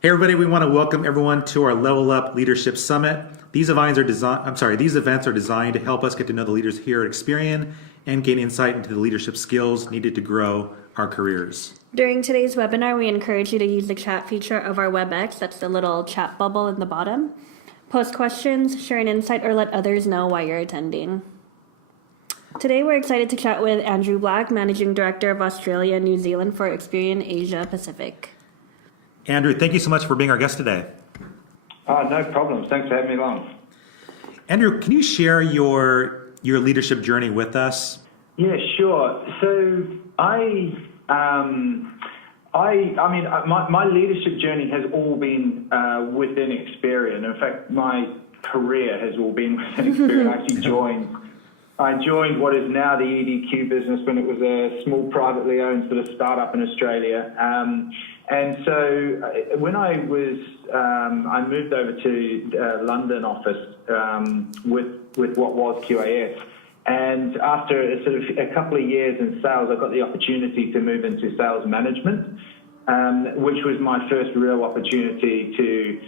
Hey everybody, we want to welcome everyone to our Level Up Leadership Summit. These events are designed to help us get to know the leaders here at Experian and gain insight into the leadership skills needed to grow our careers. During today's webinar, we encourage you to use the chat feature of our WebEx, that's the little chat bubble in the bottom. Post questions, share an insight, or let others know why you're attending. Today we're excited to chat with Andrew Black, Managing Director of Australia and New Zealand for Experian Asia Pacific. Andrew, thank you so much for being our guest today. No problems. Thanks for having me along. Andrew, can you share your leadership journey with us? Yeah, sure. So my leadership journey has all been within Experian. In fact, my career has all been within Experian. I joined what is now the EDQ business when it was a small privately owned sort of startup in Australia. And so when I moved over to London office with what was QAS. And after a couple of years in sales, I got the opportunity to move into sales management, which was my first real opportunity to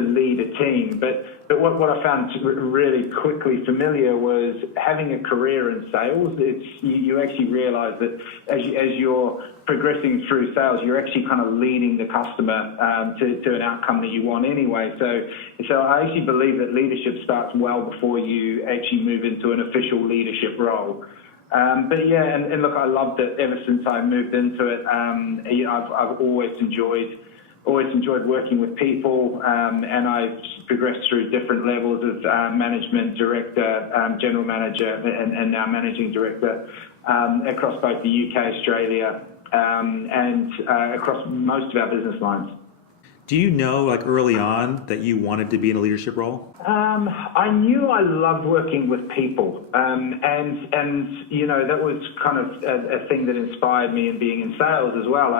lead a team. But what I found really quickly familiar was having a career in sales. You actually realize that as you're progressing through sales, you're actually kind of leading the customer to an outcome that you want anyway. So I actually believe that leadership starts well before you actually move into an official leadership role. But yeah, and look, I loved it ever since I moved into it. I've always enjoyed working with people, and I've progressed through different levels of management, director, general manager, and now managing director across both the UK, Australia, and across most of our business lines. Do you know, early on, that you wanted to be in a leadership role? I knew I loved working with people, and that was kind of a thing that inspired me in being in sales as well.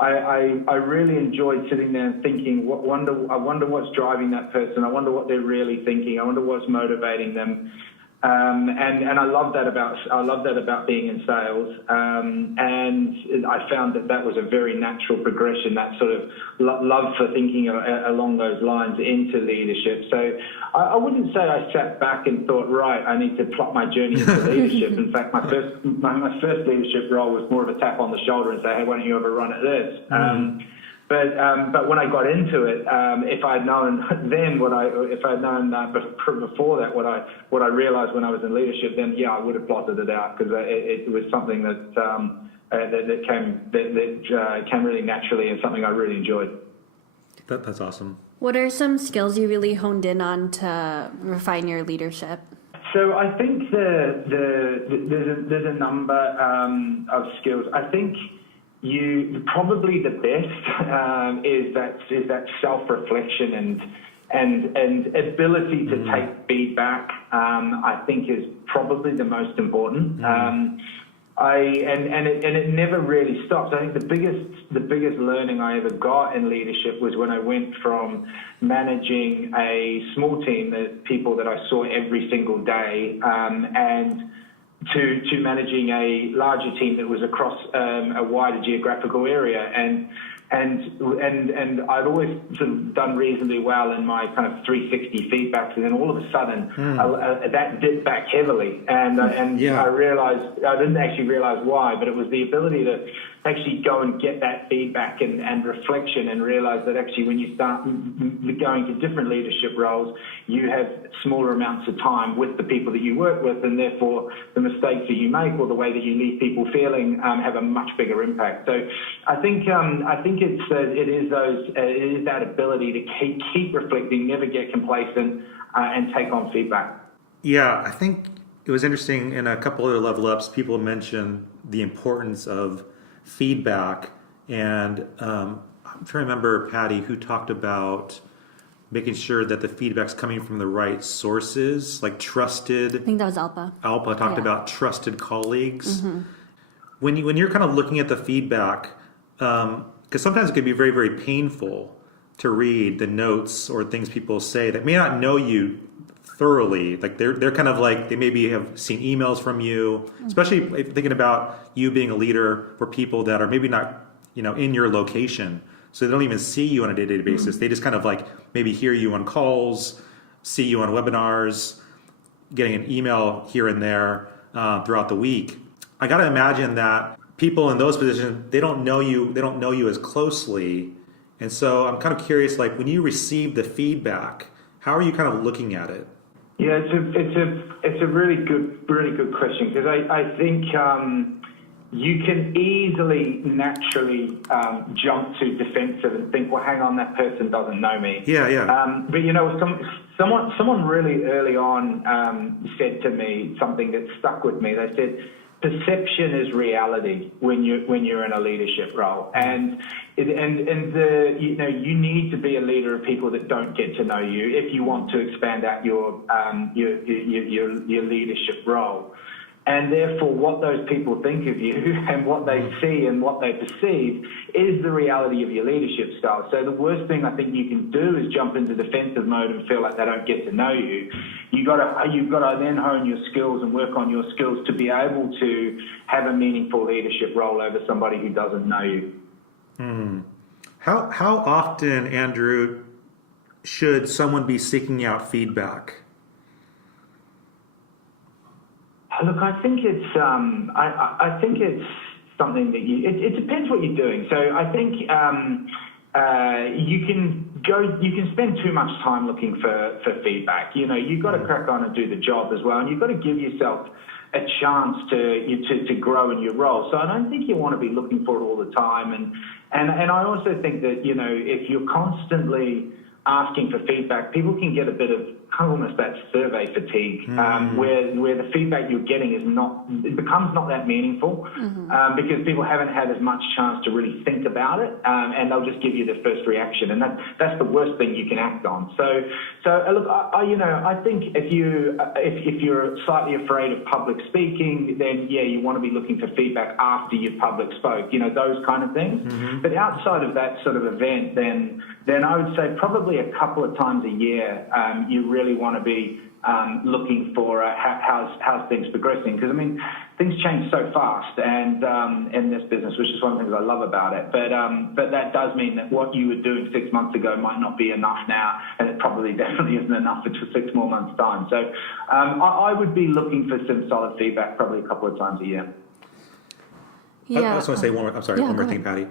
I really enjoyed sitting there and thinking, I wonder what's driving that person. I wonder what they're really thinking. I wonder what's motivating them. And I love that about being in sales. And I found that was a very natural progression, that sort of love for thinking along those lines into leadership. So I wouldn't say I sat back and thought, right, I need to plot my journey into leadership. In fact, my first leadership role was more of a tap on the shoulder and say, hey, why don't you have a run at this? But when I got into it, if I'd known then before that what I realized when I was in leadership, then yeah, I would have plotted it out, because it was something that came really naturally and something I really enjoyed. That's awesome. What are some skills you really honed in on to refine your leadership? So I think there's a number of skills. I think probably the best is that self-reflection and ability to take feedback. I think is probably the most important. It never really stops. I think the biggest learning I ever got in leadership was when I went from managing a small team of people that I saw every single day, and to managing a larger team that was across a wider geographical area, and I'd always sort of done reasonably well in my kind of 360 feedbacks, and then all of a sudden that dipped back heavily, and I realized, I didn't actually realize why, but it was the ability to actually go and get that feedback and reflection, and realize that actually when you start going to different leadership roles, you have smaller amounts of time with the people that you work with, and therefore the mistakes that you make or the way that you leave people feeling have a much bigger impact. So I think it is that ability to keep reflecting, never get complacent, and take on feedback. Yeah, I think it was interesting in a couple other level ups, people mentioned the importance of feedback, and I'm trying to remember Patty, who talked about making sure that the feedback's coming from the right sources, like trusted. I think that was Alpa. Alpa talked about trusted colleagues. When you're kind of looking at the feedback, because sometimes it can be very, very painful to read the notes or things people say that may not know you thoroughly. Like they're kind of like, they maybe have seen emails from you, especially thinking about you being a leader for people that are maybe not, in your location. So they don't even see you on a day-to-day basis. They just kind of like maybe hear you on calls, see you on webinars, getting an email here and there throughout the week. I got to imagine that people in those positions, they don't know you as closely. And so I'm kind of curious, like when you receive the feedback, how are you kind of looking at it? Yeah, it's a really good question, because I think you can easily naturally jump to defensive and think, well, hang on, that person doesn't know me. Yeah. But you know, someone really early on said to me something that stuck with me. They said, perception is reality when you're in a leadership role, and you need to be a leader of people that don't get to know you if you want to expand out your leadership role. And therefore, what those people think of you and what they see and what they perceive is the reality of your leadership style. So the worst thing I think you can do is jump into defensive mode and feel like they don't get to know you. You've got to then hone your skills and work on your skills to be able to have a meaningful leadership role over somebody who doesn't know you. How often, Andrew, should someone be seeking out feedback? Look, I think it's I think it's something that it depends what you're doing. So I think you can spend too much time looking for feedback. You know, you've got to crack on and do the job as well, and you've got to give yourself a chance to grow in your role. So I don't think you want to be looking for it all the time. And I also think that, you know, if you're constantly asking for feedback, people can get a bit of kind of almost that survey fatigue, where the feedback you're getting becomes not that meaningful, because people haven't had as much chance to really think about it, and they'll just give you the first reaction, and that's the worst thing you can act on. So look, I think if you're slightly afraid of public speaking, then yeah, you want to be looking for feedback after you've public spoke, you know, those kind of things. But outside of that sort of event, then I would say probably a couple of times a year, you really want to be looking for how's things progressing, because I mean things change so fast, and in this business, which is one of the things I love about it. But that does mean that what you were doing 6 months ago might not be enough now, and it probably definitely isn't enough for 6 more months' time. So I would be looking for some solid feedback probably a couple of times a year. Yeah. I just want to say one more thing, Patty.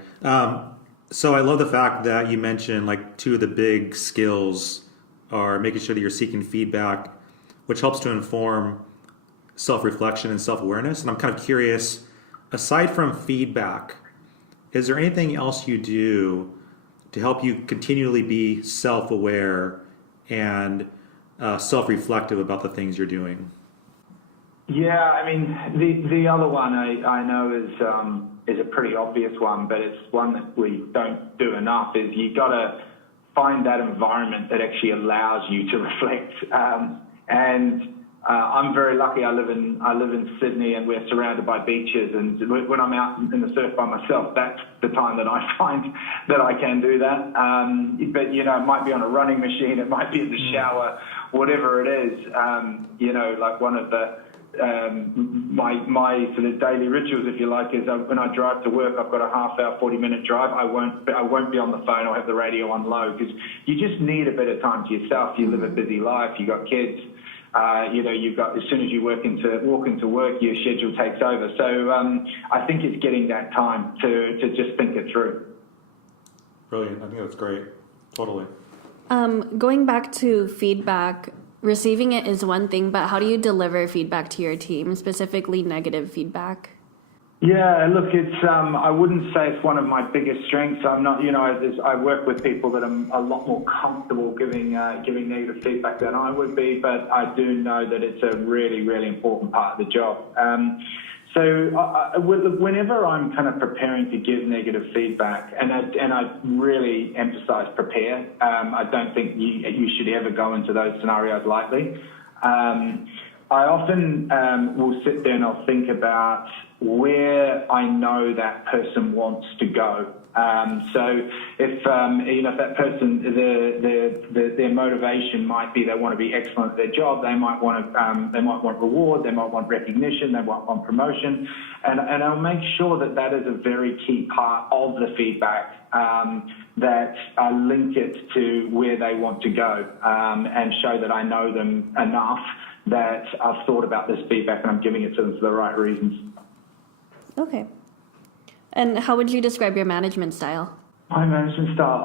So I love the fact that you mentioned like two of the big skills are making sure that you're seeking feedback, which helps to inform self-reflection and self-awareness. And I'm kind of curious, aside from feedback, is there anything else you do to help you continually be self-aware and self-reflective about the things you're doing? Yeah, I mean, the other one I know is a pretty obvious one, but it's one that we don't do enough, is you got to find that environment that actually allows you to reflect. I'm very lucky. I live in Sydney, and we're surrounded by beaches. And when I'm out in the surf by myself, that's the time that I find that I can do that. But you know, it might be on a running machine, it might be in the shower, whatever it is. You know, like one of the my sort of daily rituals, if you like, is when I drive to work, I've got a half-hour, 40-minute drive. I won't be on the phone or have the radio on low, because you just need a bit of time to yourself. You live a busy life. You got kids. You know, you've got, as soon as you walk into work, your schedule takes over. So I think it's getting that time to just think it through. Brilliant. I think that's great. Totally. Going back to feedback, receiving it is one thing, but how do you deliver feedback to your team, specifically negative feedback? Yeah, look, it's I wouldn't say it's one of my biggest strengths. I'm not, you know, I work with people that are a lot more comfortable giving negative feedback than I would be, but I do know that it's a really, really important part of the job. So whenever I'm kind of preparing to give negative feedback, and I really emphasize prepare. I don't think you should ever go into those scenarios lightly. I often will sit there and I'll think about where I know that person wants to go. So if you know, if that person, their motivation might be they want to be excellent at their job, they might want reward, they might want recognition, they might want promotion, and I'll make sure that is a very key part of the feedback. link it to where they want to go, and show that I know them enough that I've thought about this feedback and I'm giving it to them for the right reasons. Okay. And how would you describe your management style? My management style.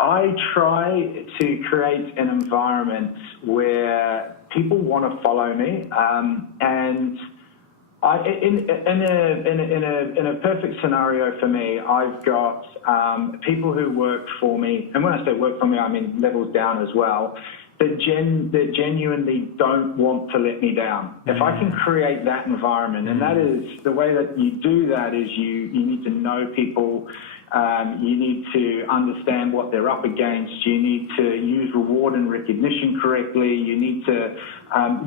I try to create an environment where people want to follow me, and in a perfect scenario for me, I've got people who work for me, and when I say work for me, I mean levels down as well, that genuinely don't want to let me down. If I can create that environment, and that is the way that you do that is you need to know people, you need to understand what they're up against, you need to use reward and recognition correctly, you need to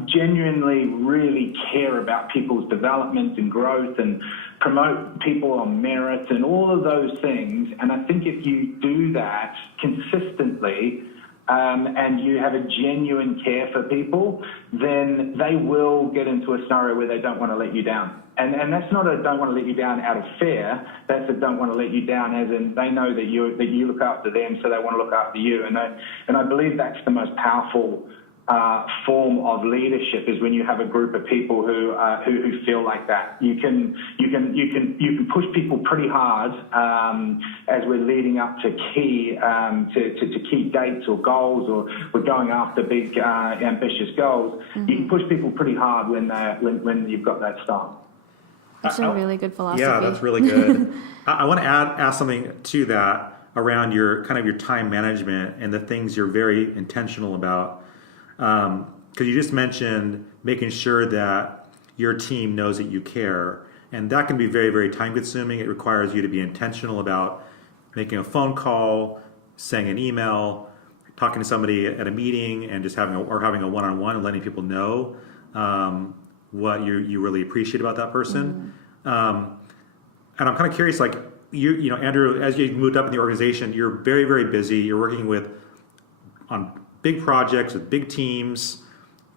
genuinely really care about people's development and growth and promote people on merit and all of those things. And I think if you do that consistently, and you have a genuine care for people, then they will get into a scenario where they don't want to let you down. And that's not a don't want to let you down out of fear. That's a don't want to let you down as in they know that you look after them, so they want to look after you. And I believe that's the most powerful form of leadership, is when you have a group of people who feel like that. You can push people pretty hard as we're leading up to key dates or goals, or we're going after big ambitious goals. You can push people pretty hard when you've got that style. That's a really good philosophy. Yeah, that's really good. I want to ask something to that around your time management and the things you're very intentional about. Because you just mentioned making sure that your team knows that you care, and that can be very, very time consuming. It requires you to be intentional about making a phone call, sending an email, talking to somebody at a meeting, and just having a one-on-one and letting people know what you really appreciate about that person. And I'm kind of curious, like you know, Andrew, as you moved up in the organization, you're very, very busy. You're working on big projects with big teams,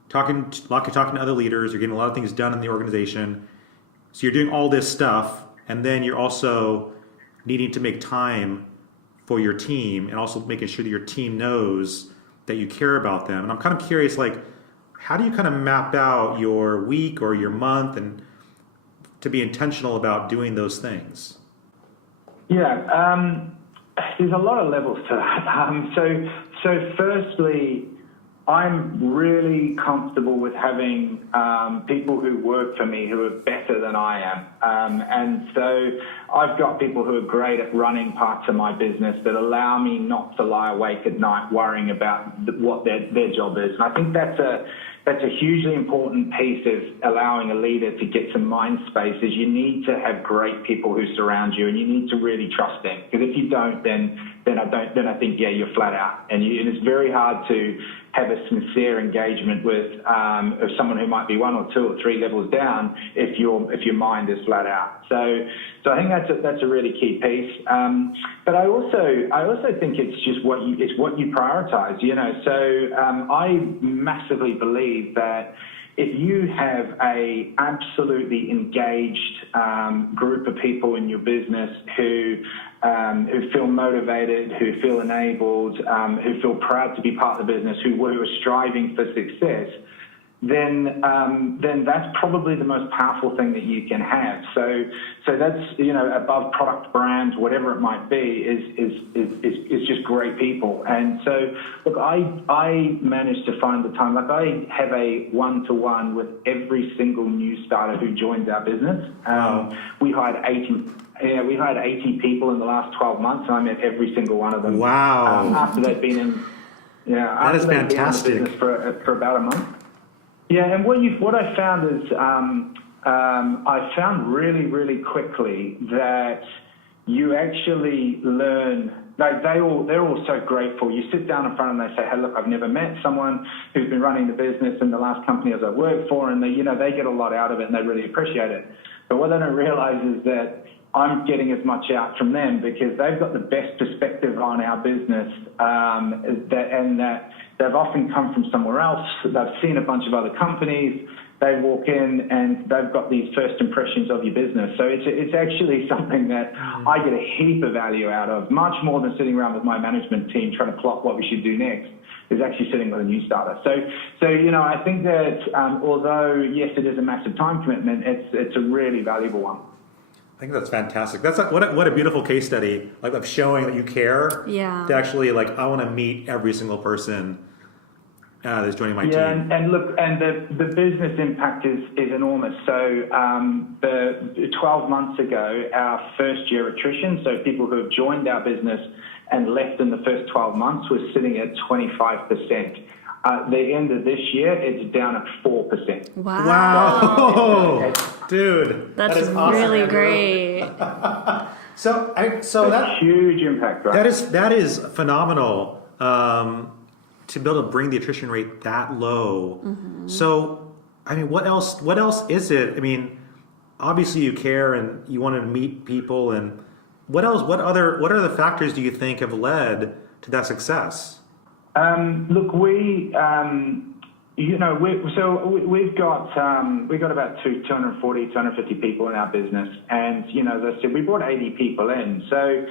talking to other leaders. You're getting a lot of things done in the organization. So you're doing all this stuff, and then you're also needing to make time for your team, and also making sure that your team knows that you care about them. And I'm kind of curious, like, how do you kind of map out your week or your month and to be intentional about doing those things? Yeah, there's a lot of levels to that. So firstly, I'm really comfortable with having people who work for me who are better than I am. And so I've got people who are great at running parts of my business that allow me not to lie awake at night worrying about what their job is. And I think that's a hugely important piece of allowing a leader to get some mind space, is you need to have great people who surround you, and you need to really trust them. Because if you don't, then I think, yeah, you're flat out. And it's very hard to have a sincere engagement with someone who might be 1 or 2 or 3 levels down if your mind is flat out. So I think that's a really key piece. But I also think it's just what you prioritize. You know, so I massively believe that if you have a absolutely engaged group of people in your business who feel motivated, who feel enabled, who feel proud to be part of the business, who are striving for success, then that's probably the most powerful thing that you can have. So that's, you know, above product, brand, whatever it might be, is just great people. And so, look, I managed to find the time. Like, I have a one-to-one with every single new starter who joins our business. We hired 80 people in the last 12 months, and I met every single one of them. Wow! After they've been in, that is fantastic. Been in the business for about a month. Yeah, and what I found is I found really, really quickly that you actually learn. Like, they're all so grateful. You sit down in front and they say, "Hey, look, I've never met someone who's been running the business in the last company as I worked for," and they get a lot out of it and they really appreciate it. But what they don't realize is that I'm getting as much out from them because they've got the best perspective on our business, and that they've often come from somewhere else. They've seen a bunch of other companies. they walk in and they've got these first impressions of your business. So it's actually something that I get a heap of value out of, much more than sitting around with my management team trying to plot what we should do next, is actually sitting with a new starter. So I think that although, yes, it is a massive time commitment, it's a really valuable one. I think that's fantastic. That's what a beautiful case study, like of showing that you care. Yeah. To actually, like, I want to meet every single person that's joining my team. Yeah, and look, and the business impact is enormous. So the 12 months ago, our first year attrition, so people who have joined our business and left in the first 12 months, was sitting at 25%. At the end of this year, it's down at 4%. Wow. Dude, That's that is awesome, really Andrew. great. So That's that huge impact, right? that is phenomenal. To be able to bring the attrition rate that low. Mm-hmm. So, I mean, what else is it? I mean, obviously you care and you want to meet people, and what else? What other factors do you think have led to that success? Look, we've got about 240, 250 people in our business, and as I said, we brought 80 people in. So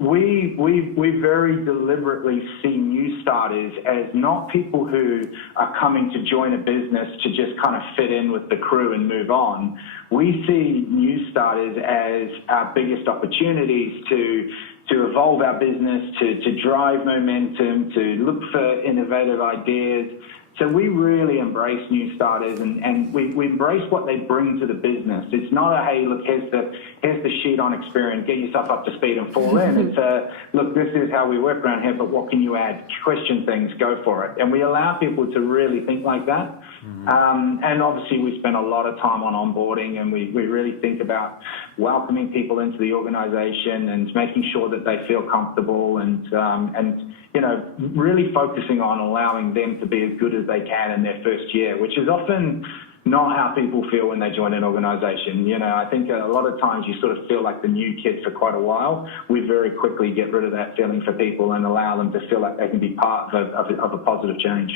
we very deliberately see new starters as not people who are coming to join a business to just kind of fit in with the crew and move on. We see new starters as our biggest opportunities to evolve our business, to drive momentum, to look for innovative ideas. So we really embrace new starters, and we embrace what they bring to the business. It's not a, hey, look, here's the sheet on Experian, get yourself up to speed and fall in. It's a, look, this is how we work around here, but what can you add? Question things, go for it. And we allow people to really think like that. And obviously we spend a lot of time on onboarding, and we really think about welcoming people into the organization and making sure that they feel comfortable, and really focusing on allowing them to be as good as they can in their first year, which is often not how people feel when they join an organization. I think a lot of times you sort of feel like the new kid for quite a while. We very quickly get rid of that feeling for people and allow them to feel like they can be part of a positive change.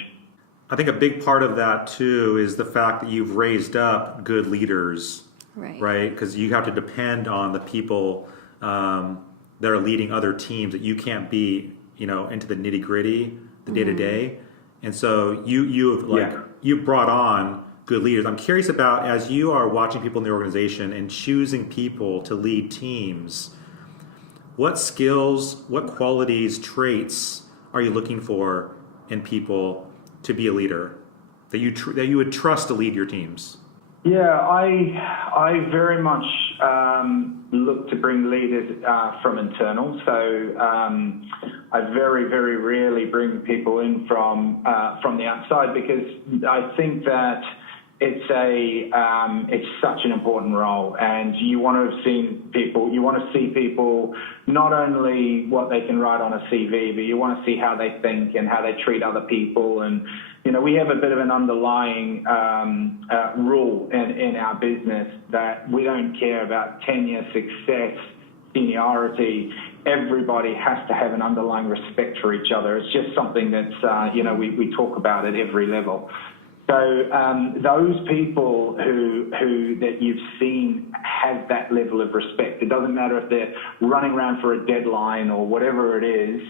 I think a big part of that too is the fact that you've raised up good leaders, right? Because you have to depend on the people that are leading other teams that you can't be, into the nitty gritty, the day to day. And so you brought on good leaders. I'm curious about, as you are watching people in the organization and choosing people to lead teams, what skills, what qualities, traits are you looking for in people to be a leader that you would trust to lead your teams? Yeah, I very much look to bring leaders from internal. So I very, very rarely bring people in from the outside, because I think that it's such an important role, and you want to see people not only what they can write on a CV, but you want to see how they think and how they treat other people. And we have a bit of an underlying rule in our business that we don't care about tenure, success, seniority. Everybody has to have an underlying respect for each other. It's just something that's we talk about at every level. So those people who that you've seen have that level of respect. It doesn't matter if they're running around for a deadline or whatever it is.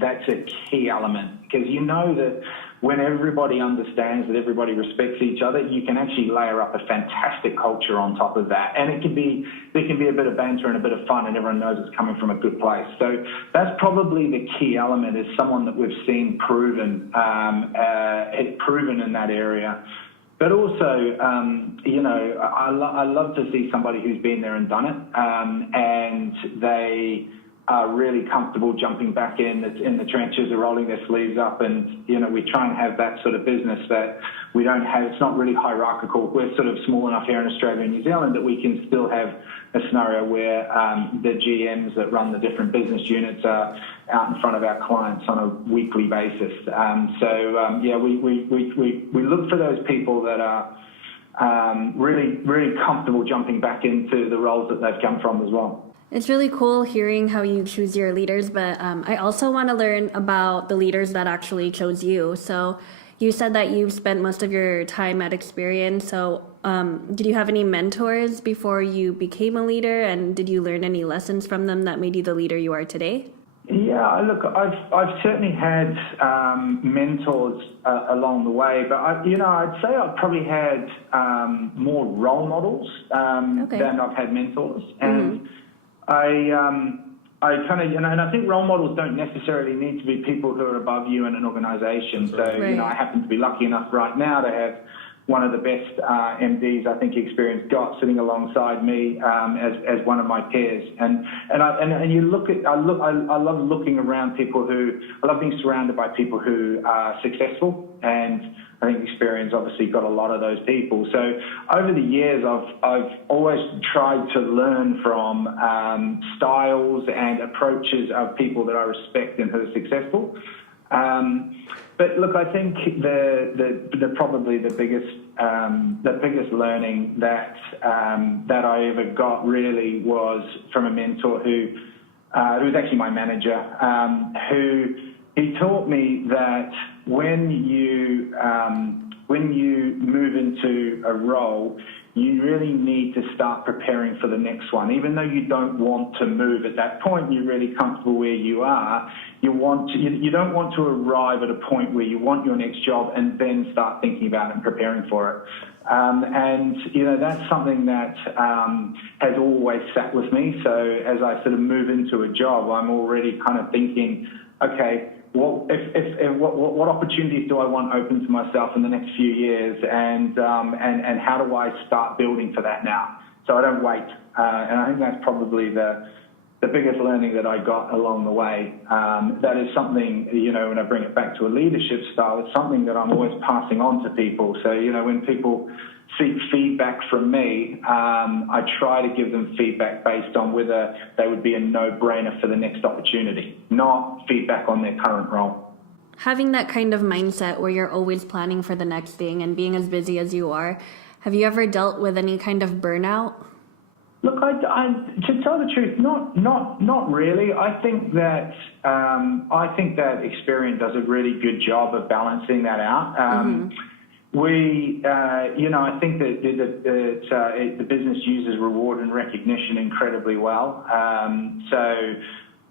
That's a key element, because that when everybody understands that everybody respects each other, you can actually layer up a fantastic culture on top of that. And there can be a bit of banter and a bit of fun, and everyone knows it's coming from a good place. So that's probably the key element, is someone that we've seen proven in that area. But also, I love to see somebody who's been there and done it, and they are really comfortable jumping back in the trenches or rolling their sleeves up. And, we try and have that sort of business that we don't have. It's not really hierarchical. We're sort of small enough here in Australia and New Zealand that we can still have a scenario where the GMs that run the different business units are out in front of our clients on a weekly basis. We look for those people that are really, really comfortable jumping back into the roles that they've come from as well. It's really cool hearing how you choose your leaders, but I also want to learn about the leaders that actually chose you. So You said that you've spent most of your time at Experian. So did you have any mentors before you became a leader? And did you learn any lessons from them that made you the leader you are today? Yeah, look, I've certainly had mentors along the way, but I'd say I've probably had more role models than I've had mentors, and I kind of, and I think role models don't necessarily need to be people who are above you in an organization. So, I happen to be lucky enough right now to have one of the best MDs I think Experian's got sitting alongside me as one of my peers. And you look at, I love looking around people I love being surrounded by people who are successful, and I think Experian's obviously got a lot of those people. So over the years, I've always tried to learn from styles and approaches of people that I respect and who are successful. But look, I think probably the biggest learning that I ever got really was from a mentor who was actually my manager, who he taught me that when you move into a role, you really need to start preparing for the next one. Even though you don't want to move at that point, you're really comfortable where you are. You don't want to arrive at a point where you want your next job and then start thinking about it and preparing for it. And that's something that has always sat with me. So as I sort of move into a job, I'm already kind of thinking, okay, what opportunities do I want open to myself in the next few years, and how do I start building for that now, so I don't wait? And I think that's probably the biggest learning that I got along the way. That is something, when I bring it back to a leadership style, it's something that I'm always passing on to people. So, when people seek feedback from me, I try to give them feedback based on whether they would be a no-brainer for the next opportunity, not feedback on their current role. Having that kind of mindset where you're always planning for the next thing and being as busy as you are, have you ever dealt with any kind of burnout? Look, to tell the truth, not really. I think that Experian does a really good job of balancing that out. I think that the business uses reward and recognition incredibly well.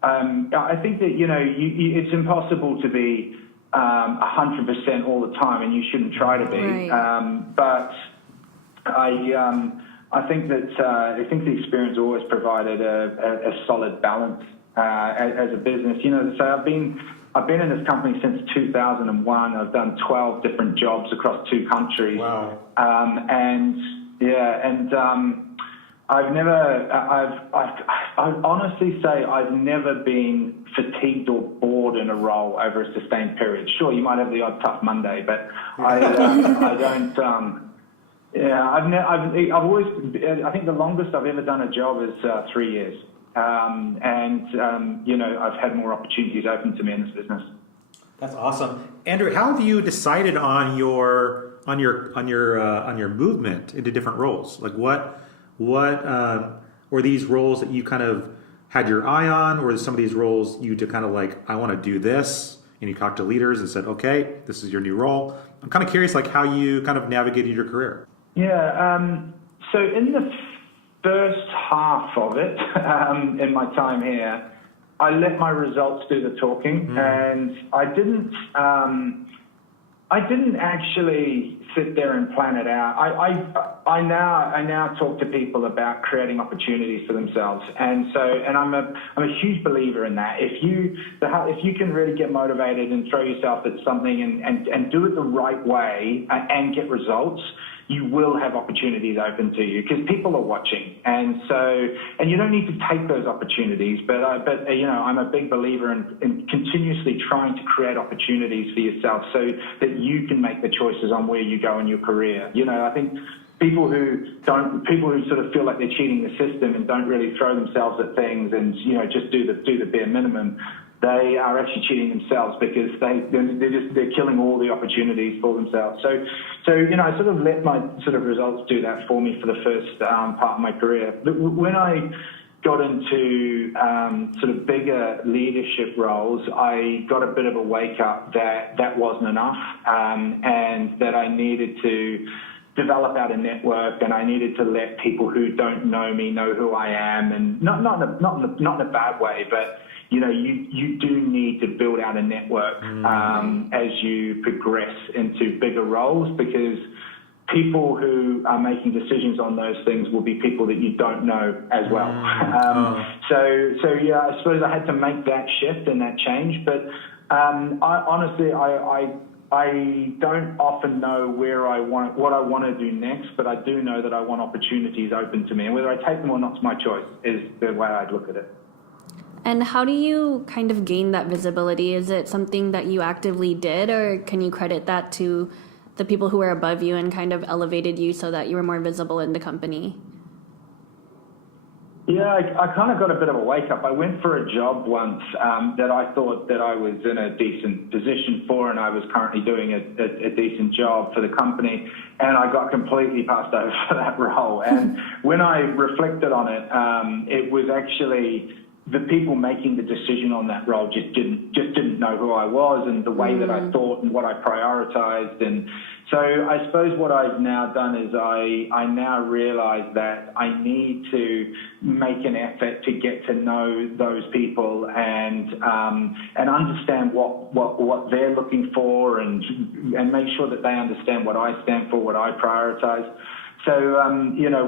I think that it's impossible to be 100% all the time, and you shouldn't try to be. Right. But I think that the Experian's always provided a solid balance as a business. So I've been in this company since 2001. I've done 12 different jobs across 2 countries. Wow. I'd honestly say I've never been fatigued or bored in a role over a sustained period. Sure, you might have the odd tough Monday, but I don't. I've always. I think the longest I've ever done a job is 3 years. I've had more opportunities open to me in this business. That's awesome, Andrew. How have you decided on your movement into different roles? Like what were these roles that you kind of had your eye on, or some of these roles you to kind of like, I want to do this, and you talked to leaders and said, okay, this is your new role? I'm kind of curious, like how you kind of navigated your career. Yeah. So in the first half of it, in my time here, I let my results do the talking, and I didn't actually sit there and plan it out. I now talk to people about creating opportunities for themselves, and I'm a huge believer in that. If you can really get motivated and throw yourself at something and do it the right way and get results, you will have opportunities open to you because people are watching, and you don't need to take those opportunities. But I'm a big believer in continuously trying to create opportunities for yourself so that you can make the choices on where you go in your career. I think people who sort of feel like they're cheating the system and don't really throw themselves at things and just do the bare minimum, they are actually cheating themselves because they're killing all the opportunities for themselves. So I sort of let my sort of results do that for me for the first part of my career. But when I got into sort of bigger leadership roles, I got a bit of a wake up that wasn't enough, and that I needed to develop out a network, and I needed to let people who don't know me know who I am, and not in a bad way, but you do need to build out a network as you progress into bigger roles, because people who are making decisions on those things will be people that you don't know as well. So yeah, I suppose I had to make that shift and that change. But I don't often know what I want to do next, but I do know that I want opportunities open to me, and whether I take them or not is my choice, is the way I'd look at it. And how do you kind of gain that visibility? Is it something that you actively did, or can you credit that to the people who were above you and kind of elevated you so that you were more visible in the company? Yeah, I kind of got a bit of a wake up. I went for a job once that I thought that I was in a decent position for, and I was currently doing a decent job for the company, and I got completely passed over for that role. And when I reflected on it, it was actually the people making the decision on that role just didn't know who I was and the way that I thought and what I prioritized. And so I suppose what I've now done is I now realize that I need to make an effort to get to know those people and understand what they're looking for, and make sure that they understand what I stand for, what I prioritize. So,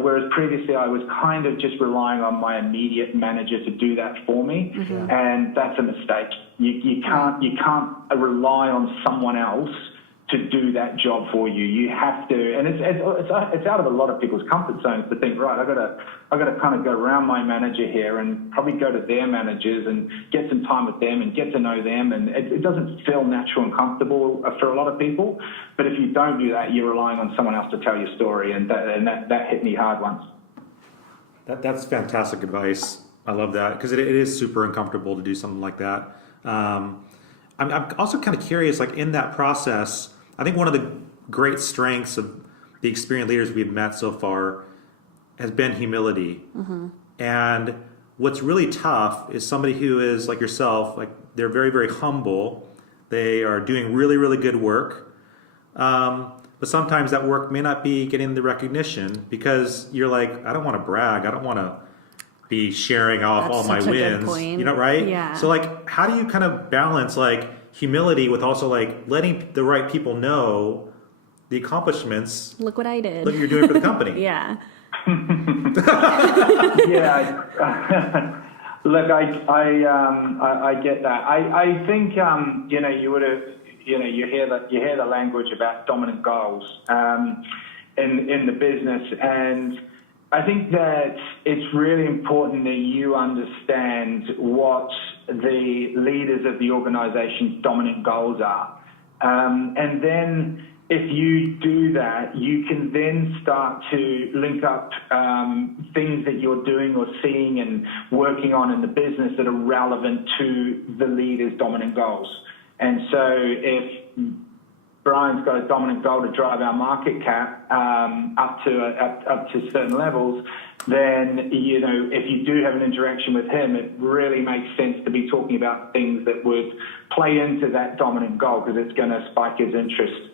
whereas previously I was kind of just relying on my immediate manager to do that for me, and that's a mistake. You can't rely on someone else to do that job for you. You have to, and it's out of a lot of people's comfort zones to think, right, I got to kind of go around my manager here and probably go to their managers and get some time with them and get to know them, and it doesn't feel natural and comfortable for a lot of people. But if you don't do that, you're relying on someone else to tell your story, and that hit me hard once. That's fantastic advice. I love that, because it is super uncomfortable to do something like that. I'm also kind of curious, like in that process, I think one of the great strengths of the experienced leaders we've met so far has been humility. And what's really tough is somebody who is like yourself, like they're very, very humble. They are doing really, really good work. But sometimes that work may not be getting the recognition, because you're like, I don't want to brag. I don't want to be sharing off all my wins, right? Yeah. So like, how do you kind of balance like humility with also like letting the right people know the accomplishments? Look what I did. Look what you're doing for the company. Yeah. Yeah. Look, I get that. I think you would have you hear the language about dominant goals in the business, and I think that it's really important that you understand what the leaders of the organization's dominant goals are. And then if you do that, you can then start to link up things that you're doing or seeing and working on in the business that are relevant to the leader's dominant goals. And so if Brian's got a dominant goal to drive our market cap up to certain levels, then, if you do have an interaction with him, it really makes sense to be talking about things that would play into that dominant goal, because it's going to spike his interest.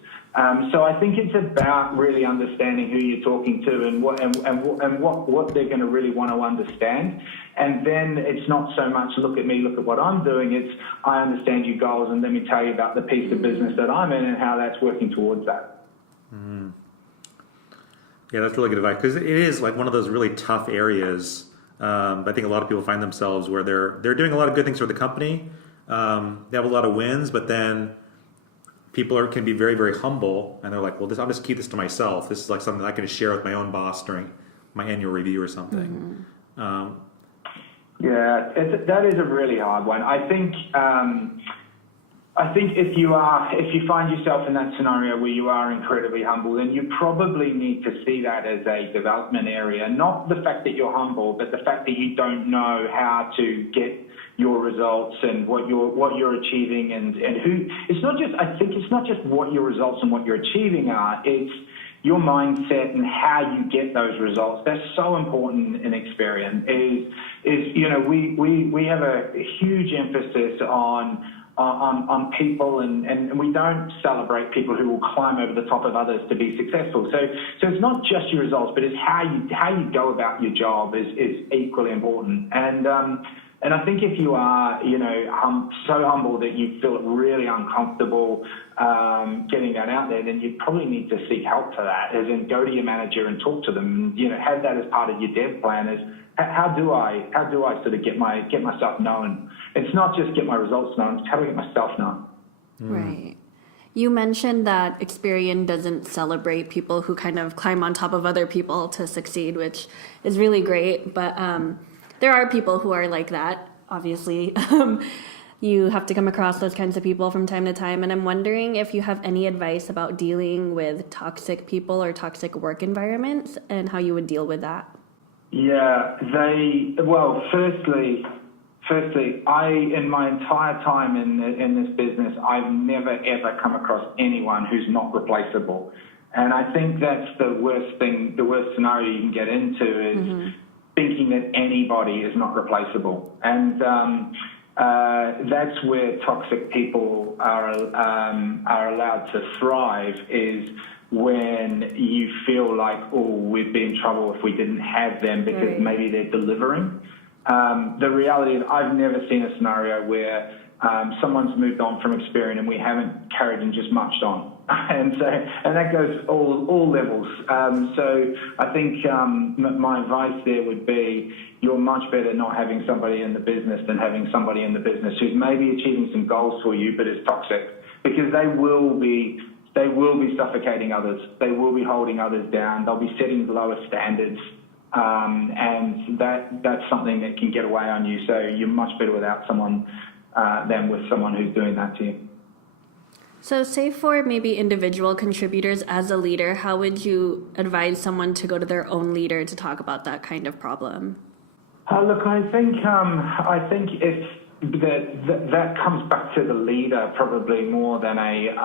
So I think it's about really understanding who you're talking to and what they're going to really want to understand. And then it's not so much look at me, look at what I'm doing. It's I understand your goals, and let me tell you about the piece of business that I'm in and how that's working towards that. Mm. Yeah, that's really good advice, because it is like one of those really tough areas. I think a lot of people find themselves where they're doing a lot of good things for the company. They have a lot of wins, but then people can be very, very humble, and they're like, well, I'll just keep this to myself. This is like something I can share with my own boss during my annual review or something. Mm-hmm. That is a really hard one. I think if you find yourself in that scenario where you are incredibly humble, then you probably need to see that as a development area. Not the fact that you're humble, but the fact that you don't know how to get your results and what you're achieving and who. It's not just. I think it's not just what your results and what you're achieving are. It's your mindset and how you get those results. That's so important in Experian. We have a huge emphasis on people, and we don't celebrate people who will climb over the top of others to be successful. So it's not just your results, but it's how you go about your job is equally important. And I think if you are, so humble that you feel really uncomfortable getting that out there, then you probably need to seek help for that. As in, go to your manager and talk to them. Have that as part of your dev plan. Is how do I sort of get myself known? It's not just get my results known. It's how do I get myself known? Right. You mentioned that Experian doesn't celebrate people who kind of climb on top of other people to succeed, which is really great. But there are people who are like that, obviously. You have to come across those kinds of people from time to time. And I'm wondering if you have any advice about dealing with toxic people or toxic work environments and how you would deal with that. Yeah, Firstly, in my entire time in this business, I've never ever come across anyone who's not replaceable, and I think that's the worst thing. The worst scenario you can get into is thinking that anybody is not replaceable, and that's where toxic people are allowed to thrive. Is when you feel like, oh, we'd be in trouble if we didn't have them because maybe they're delivering. The reality is I've never seen a scenario where someone's moved on from Experian and we haven't carried and just marched on. And that goes all levels. So I think my advice there would be you're much better not having somebody in the business than having somebody in the business who's maybe achieving some goals for you but is toxic, because they will be suffocating others. They will be holding others down. They'll be setting lower standards. And that's something that can get away on you. So you're much better without someone than with someone who's doing that to you. So say for maybe individual contributors as a leader, how would you advise someone to go to their own leader to talk about that kind of problem? Look, I think it's that comes back to the leader probably more than a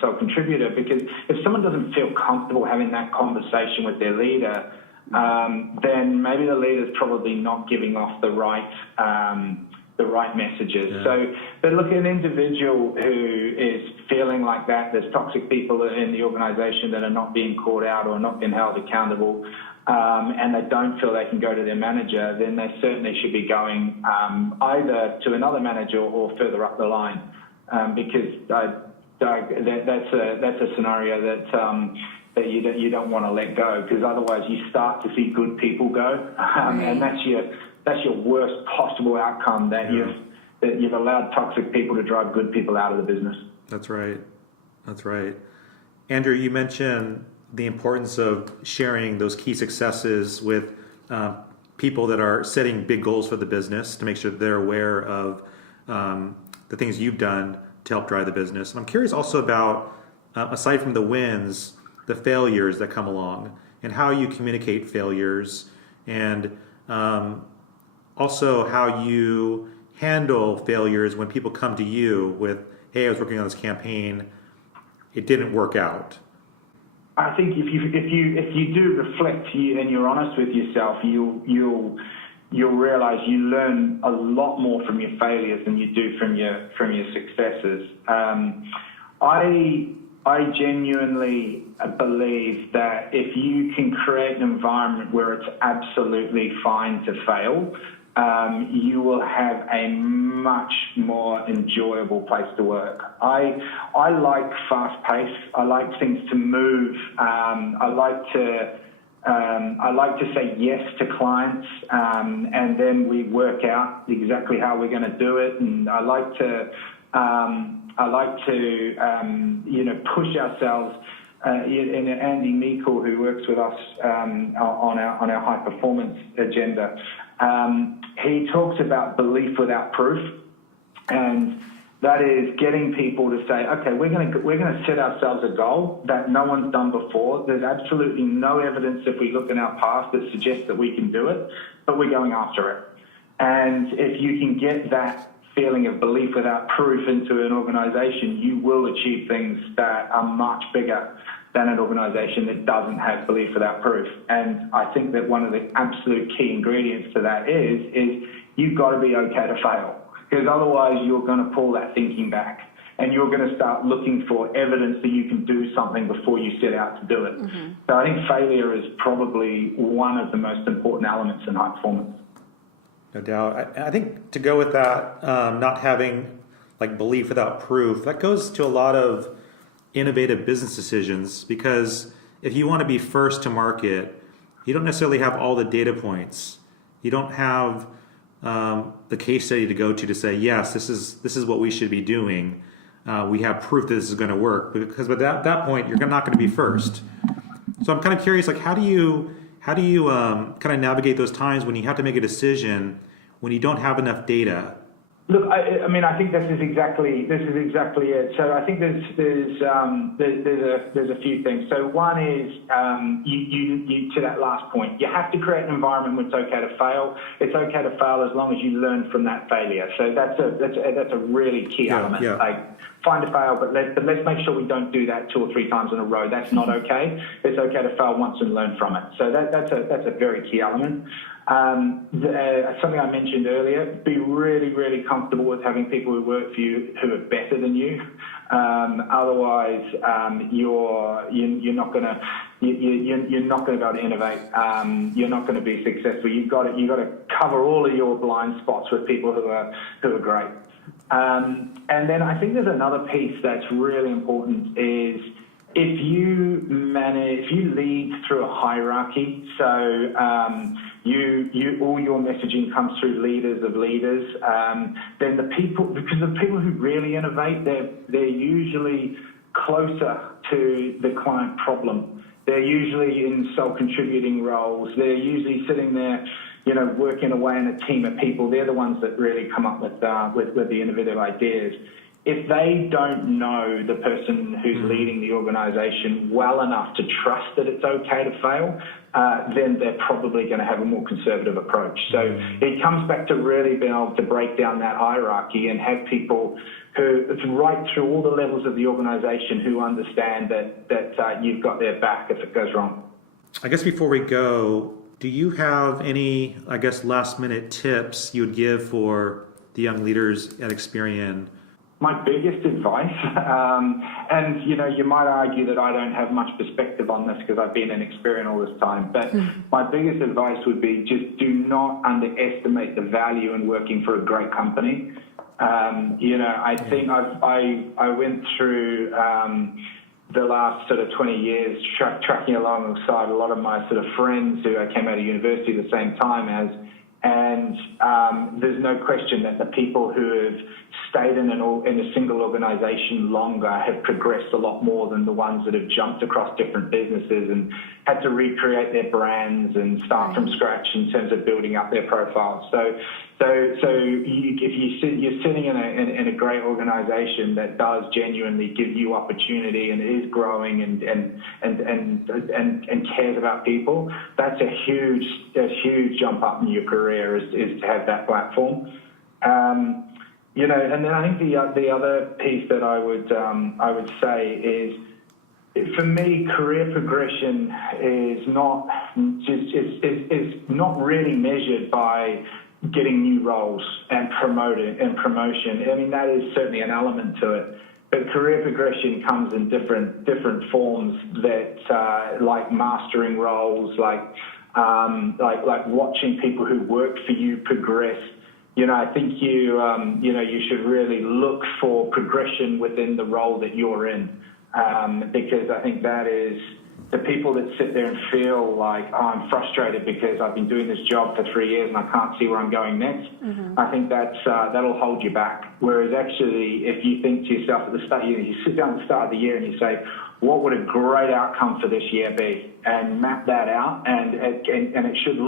sole contributor, because if someone doesn't feel comfortable having that conversation with their leader, then maybe the leader's probably not giving off the right messages. Yeah. So, but look, an individual who is feeling like that, there's toxic people in the organisation that are not being called out or not being held accountable, and they don't feel they can go to their manager, then they certainly should be going either to another manager or further up the line, because that's a scenario that you don't want to let go, because otherwise you start to see good people go, and that's your worst possible outcome, that you've allowed toxic people to drive good people out of the business. That's right. Andrew, you mentioned the importance of sharing those key successes with people that are setting big goals for the business to make sure that they're aware of the things you've done to help drive the business. And I'm curious also about, aside from the wins, the failures that come along and how you communicate failures, and also how you handle failures when people come to you with, hey, I was working on this campaign, it didn't work out. I think if you do reflect and you're honest with yourself, you'll realize you learn a lot more from your failures than you do from your successes. I genuinely believe that if you can create an environment where it's absolutely fine to fail, you will have a much more enjoyable place to work. I like fast pace. I like things to move. I like to say yes to clients, and then we work out exactly how we're going to do it. And I like to push ourselves. And Andy Meikle, who works with us on our high performance agenda, he talks about belief without proof, and that is getting people to say, okay, we're going to set ourselves a goal that no one's done before. There's absolutely no evidence if we look in our past that suggests that we can do it, but we're going after it. And if you can get that feeling of belief without proof into an organization, you will achieve things that are much bigger than an organization that doesn't have belief without proof. And I think that one of the absolute key ingredients to that is you've got to be okay to fail, because otherwise you're going to pull that thinking back and you're going to start looking for evidence that you can do something before you set out to do it. Mm-hmm. So I think failure is probably one of the most important elements in high performance. No doubt. I think to go with that, not having like belief without proof, that goes to a lot of innovative business decisions, because if you want to be first to market, you don't necessarily have all the data points. You don't have the case study to go to say, yes, this is what we should be doing. We have proof that this is going to work, because at that point you're not going to be first. So I'm kind of curious, like how do you kind of navigate those times when you have to make a decision when you don't have enough data? Look, I mean, I think this is exactly it. So I think there's a few things. So one is you to that last point, you have to create an environment where it's okay to fail. It's okay to fail as long as you learn from that failure. So that's a really key element. Yeah. Like find a fail, but let's make sure we don't do that 2 or 3 times in a row. That's not okay. It's okay to fail once and learn from it. So that's a very key element. Something I mentioned earlier, be really, really comfortable with having people who work for you who are better than you. Otherwise, you're not going to be able to innovate. You're not going to be successful. You've got to cover all of your blind spots with people who are great. And then I think there's another piece that's really important is if you lead through a hierarchy, so all your messaging comes through leaders of leaders, then the people who really innovate, they're usually closer to the client problem. They're usually in sole-contributing roles. They're usually sitting there, working away in a team of people. They're the ones that really come up with the innovative ideas. If they don't know the person who's leading the organization well enough to trust that it's okay to fail, then they're probably going to have a more conservative approach. So it comes back to really being able to break down that hierarchy and have people who, it's right through all the levels of the organization, who understand that you've got their back if it goes wrong. I guess before we go, do you have any, last minute tips you would give for the young leaders at Experian? My biggest advice, and you might argue that I don't have much perspective on this because I've been in Experian all this time, but my biggest advice would be just do not underestimate the value in working for a great company. I think I went through the last sort of 20 years tracking alongside a lot of my sort of friends who I came out of university at the same time as, and there's no question that the people who have stayed in a single organization longer have progressed a lot more than the ones that have jumped across different businesses and had to recreate their brands and start from scratch in terms of building up their profiles. So if you're sitting in a great organization that does genuinely give you opportunity and is growing and cares about people, that's a huge jump up in your career is to have that platform. And then I think the other piece that I would say is, for me, career progression is not really measured by getting new roles and promotion. I mean, that is certainly an element to it. But career progression comes in different forms that, like mastering roles, like watching people who work for you progress. I think you should really look for progression within the role that you're in, because I think that is the people that sit there and feel like, oh, I'm frustrated because I've been doing this job for 3 years and I can't see where I'm going next. I think that'll hold you back. Whereas actually, if you think to yourself at the start, you sit down at the start of the year and you say, what would a great outcome for this year be? And map that out. And it should,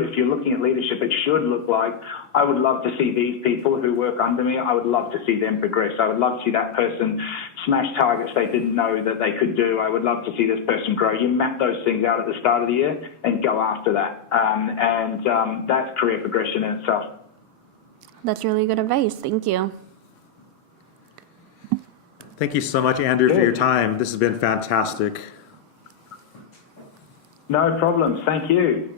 if you're looking at leadership, it should look like, I would love to see these people who work under me, I would love to see them progress. I would love to see that person smash targets they didn't know that they could do. I would love to see this person grow. You map those things out at the start of the year and go after that. That's career progression in itself. That's really good advice. Thank you. Thank you so much, Andrew, for Good. your time. This has been fantastic. No problems. Thank you.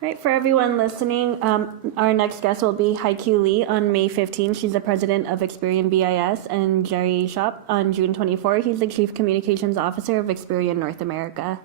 All right, for everyone listening, our next guest will be Haiku Lee on May 15. She's the president of Experian BIS, and Jerry Shop on June 24. He's the chief communications officer of Experian North America.